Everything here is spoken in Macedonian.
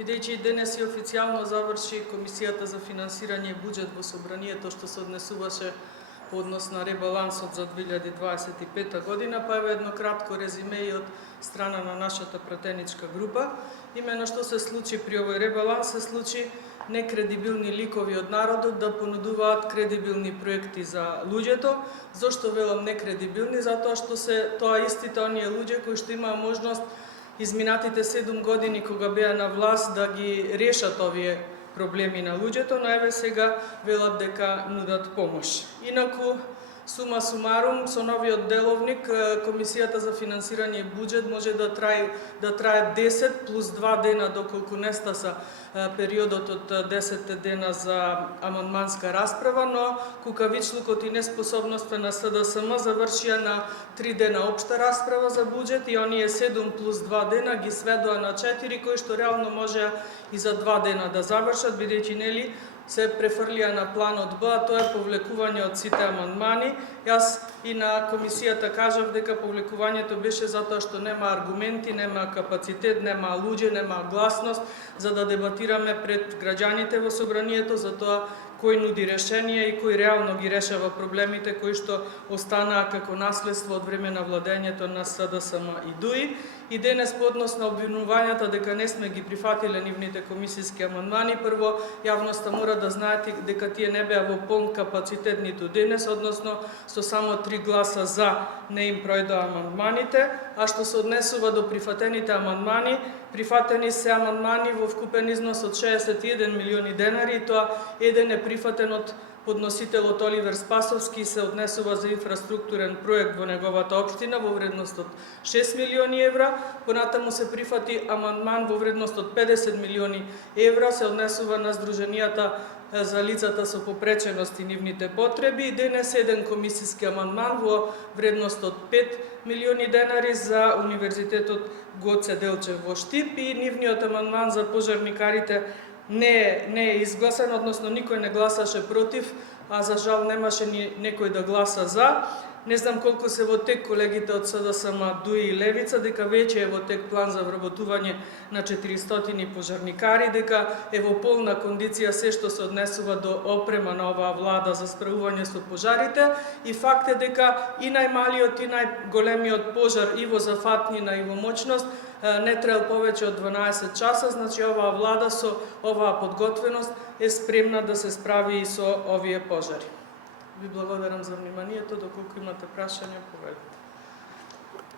Бидејќи денес и официјално заврши Комисијата за финансирање и буџет во Собранието, што се однесуваше по однос на ребалансот за 2025 година, па еве едно кратко резиме и од страна на нашата пратеничка група. Имено што се случи при овој ребаланс, се случи некредибилни ликови од народот да понудуваат кредибилни проекти за луѓето. Зошто велам некредибилни? Затоа што се тоа истите оние луѓе кои што имаа можност изминатите 7 години кога беа на власт да ги решат овие проблеми на луѓето, но еве сега велат дека нудат помош. Инаку, сума сумарум, со новиот деловник, Комисијата за финансирање и буџет може да трае 10 плюс 2 дена доколку не стаса периодот од 10 дена за амандманска расправа, но кукавичлукот и неспособноста на СДСМ завршија на 3 дена општа расправа за буџет и оние 7 плюс 2 дена ги сведоа на 4, кои што реално можеа и за 2 дена да завршат, бидејќи нели се префрлија на планот Б, а тоа е повлекување од сите амандмани. Јас и на комисијата кажав дека повлекувањето беше затоа што нема аргументи, нема капацитет, нема луѓе, нема гласност за да дебатираме пред граѓаните во Собранието за тоа кој нуди решение и кој реално ги решава проблемите кои што останаа како наследство од време на владењето на СДСМ и ДУИ. И денес по однос на обвинувањата дека не сме ги прифатиле нивните комисиски амандмани, прво јавноста мора да знаете дека тие не беа во полн капацитет ниту денес, односно со само 3 гласа за не им пројдоа амандманите, а што се однесува до прифатените амандмани, прифатени се амандмани во вкупен износ од 61 милиони денари, и тоа еден е прифатен од подносителот Оливер Спасовски, се однесува за инфраструктурен проект во неговата општина во вредност од 6 милиони евра, понатаму се прифати амандман во вредност од 50 милиони евра, се однесува на здруженијата за лицата со попреченост и нивните потреби, и денес еден комисиски амандман во вредност од 5 милиони денари за Универзитетот Гоце Делчев во Штип, и нивниот амандман за пожарникарите не е изгласан, односно никој не гласаше против, а за жал немаше ни некој да гласа за. Не знам колку се во тек колегите од СДСМ, ДУИ и Левица, дека веќе е во тек план за вработување на 400 пожарникари, дека е во полна кондиција се што се однесува до опрема на оваа влада за справување со пожарите, и факт е дека и најмалиот и најголемиот пожар и во зафатнина и во мощност не трел повеќе од 12 часа, значи оваа влада со оваа подготвеност е спремна да се справи и со овие пожари. Ви благодарам за вниманието, доколку имате прашања, поведете.